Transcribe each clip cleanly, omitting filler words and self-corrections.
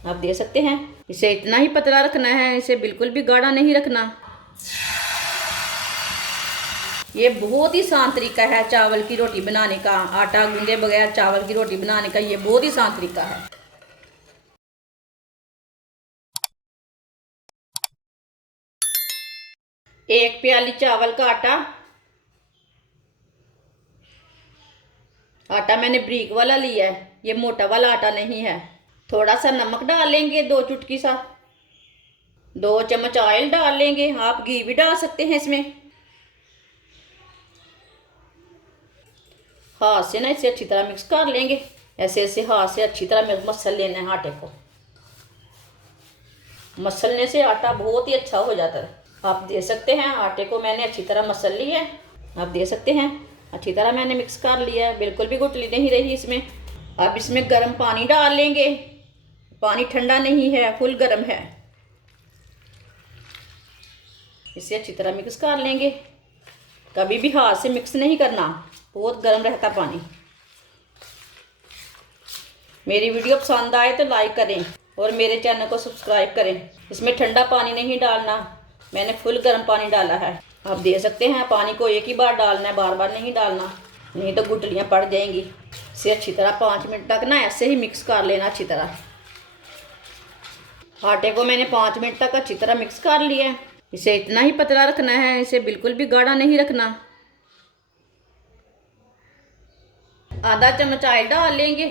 आप देख सकते हैं। इसे इतना ही पतला रखना है, इसे बिल्कुल भी गाढ़ा नहीं रखना। ये बहुत ही आसान तरीका है चावल की रोटी बनाने का। आटा गूंदे बगैर चावल की रोटी बनाने का ये बहुत ही आसान तरीका है। एक प्याली चावल का आटा मैंने ब्रीक वाला लिया है, ये मोटा वाला आटा नहीं है। थोड़ा सा नमक डाल लेंगे, 2 चुटकी सा। 2 चम्मच ऑयल डाल लेंगे, आप घी भी डाल सकते हैं इसमें। हाथ से ना इसे अच्छी तरह मिक्स कर लेंगे। ऐसे ऐसे हाथ से अच्छी तरह मसल लेना है आटे को। मसलने से आटा बहुत ही अच्छा हो जाता है। आप देख सकते हैं आटे को मैंने अच्छी तरह मसल लिया है। आप देख सकते हैं अच्छी तरह मैंने मिक्स कर लिया है, बिल्कुल भी गुठली नहीं रही इसमें। अब इसमें गर्म पानी डाल लेंगे। पानी ठंडा नहीं है, फुल गर्म है। इसे अच्छी तरह मिक्स कर लेंगे। कभी भी हाथ से मिक्स नहीं करना, बहुत गर्म रहता पानी। मेरी वीडियो पसंद आए तो लाइक करें और मेरे चैनल को सब्सक्राइब करें। इसमें ठंडा पानी नहीं डालना, मैंने फुल गर्म पानी डाला है। आप देख सकते हैं पानी को एक ही बार डालना है, बार बार नहीं डालना, नहीं तो गुठलियाँ पड़ जाएंगी। इसे अच्छी तरह 5 मिनट तक ना ऐसे ही मिक्स कर लेना अच्छी तरह। आटे को मैंने 5 मिनट तक अच्छी तरह मिक्स कर लिया है। इसे इतना ही पतला रखना है, इसे बिल्कुल भी गाढ़ा नहीं रखना। आधा चम्मच ऑयल डाल लेंगे।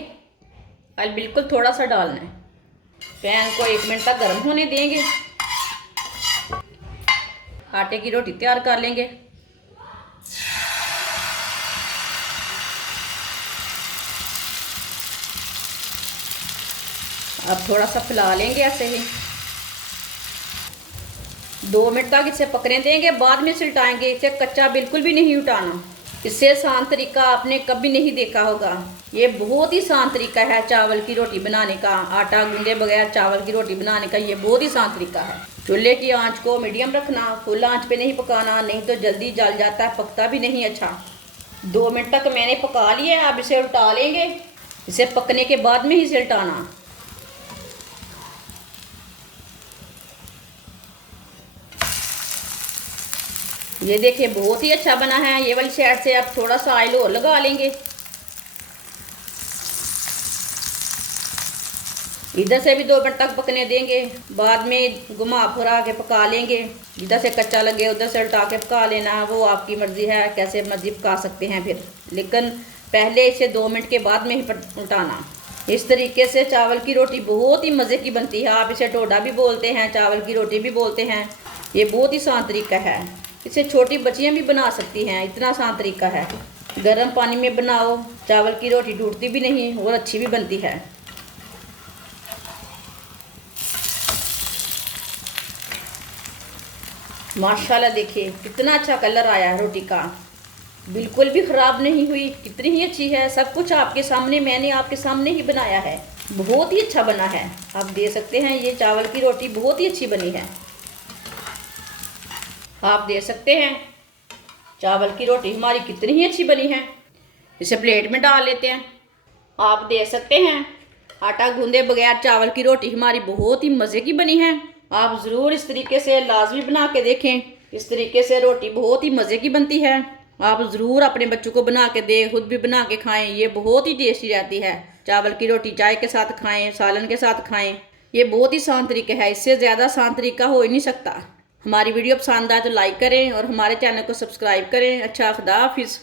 ऑयल बिल्कुल थोड़ा सा डालना है। पैन को 1 मिनट तक गर्म होने देंगे। आटे की रोटी तैयार कर लेंगे। अब थोड़ा सा फैला लेंगे ऐसे ही। 2 मिनट तक इसे पकने देंगे, बाद में उल्टाएंगे। इसे कच्चा बिल्कुल भी नहीं उठाना। इससे आसान तरीका आपने कभी नहीं देखा होगा। ये बहुत ही आसान तरीका है चावल की रोटी बनाने का। आटा गूंदे बगैर चावल की रोटी बनाने का ये बहुत ही आसान तरीका है। चूल्हे की आंच को मीडियम रखना, फुल आंच पे नहीं पकाना, नहीं तो जल्दी जल जाता है, पकता भी नहीं अच्छा। 2 मिनट तक मैंने पका लिया है। अब इसे उल्टा लेंगे। इसे पकने के बाद में ही इसे उल्टाना। ये देखिए बहुत ही अच्छा बना है। ये वाली साइड से अब थोड़ा सा ऑयल और लगा लेंगे। इधर से भी 2 मिनट तक पकने देंगे, बाद में घुमा फिरा के पका लेंगे। जिधर से कच्चा लगे उधर से उल्टा के पका लेना, वो आपकी मर्जी है, कैसे मर्जी पका सकते हैं फिर। लेकिन पहले इसे 2 मिनट के बाद में ही उल्टाना। इस तरीके से चावल की रोटी बहुत ही मज़े की बनती है। आप इसे टोडा भी बोलते हैं, चावल की रोटी भी बोलते हैं। ये बहुत ही आसान तरीका है। इसे छोटी बच्चियाँ भी बना सकती हैं, इतना आसान तरीका है। गर्म पानी में बनाओ, चावल की रोटी टूटती भी नहीं और अच्छी भी बनती है। माशाल्लाह देखिए कितना अच्छा कलर आया है रोटी का, बिल्कुल भी ख़राब नहीं हुई। कितनी ही अच्छी है। सब कुछ आपके सामने, मैंने आपके सामने ही बनाया है। बहुत ही अच्छा बना है। आप देख सकते हैं ये चावल की रोटी बहुत ही अच्छी बनी है। आप देख सकते हैं चावल की रोटी हमारी कितनी ही अच्छी बनी है। इसे प्लेट में डाल लेते हैं। आप देख सकते हैं आटा गूंदे बगैर चावल की रोटी हमारी बहुत ही मज़े की बनी है। आप ज़रूर इस तरीके से लाजमी बना के देखें। इस तरीके से रोटी बहुत ही मज़े की बनती है। आप ज़रूर अपने बच्चों को बना के दें, खुद भी बना के खाएं। ये बहुत ही टेस्टी रहती है। चावल की रोटी चाय के साथ खाएं, सालन के साथ खाएं। ये बहुत ही आसान तरीका है, इससे ज़्यादा आसान तरीका हो ही नहीं सकता। हमारी वीडियो पसंद आए तो लाइक करें और हमारे चैनल को सब्सक्राइब करें। अच्छा, खुदा हाफिज़।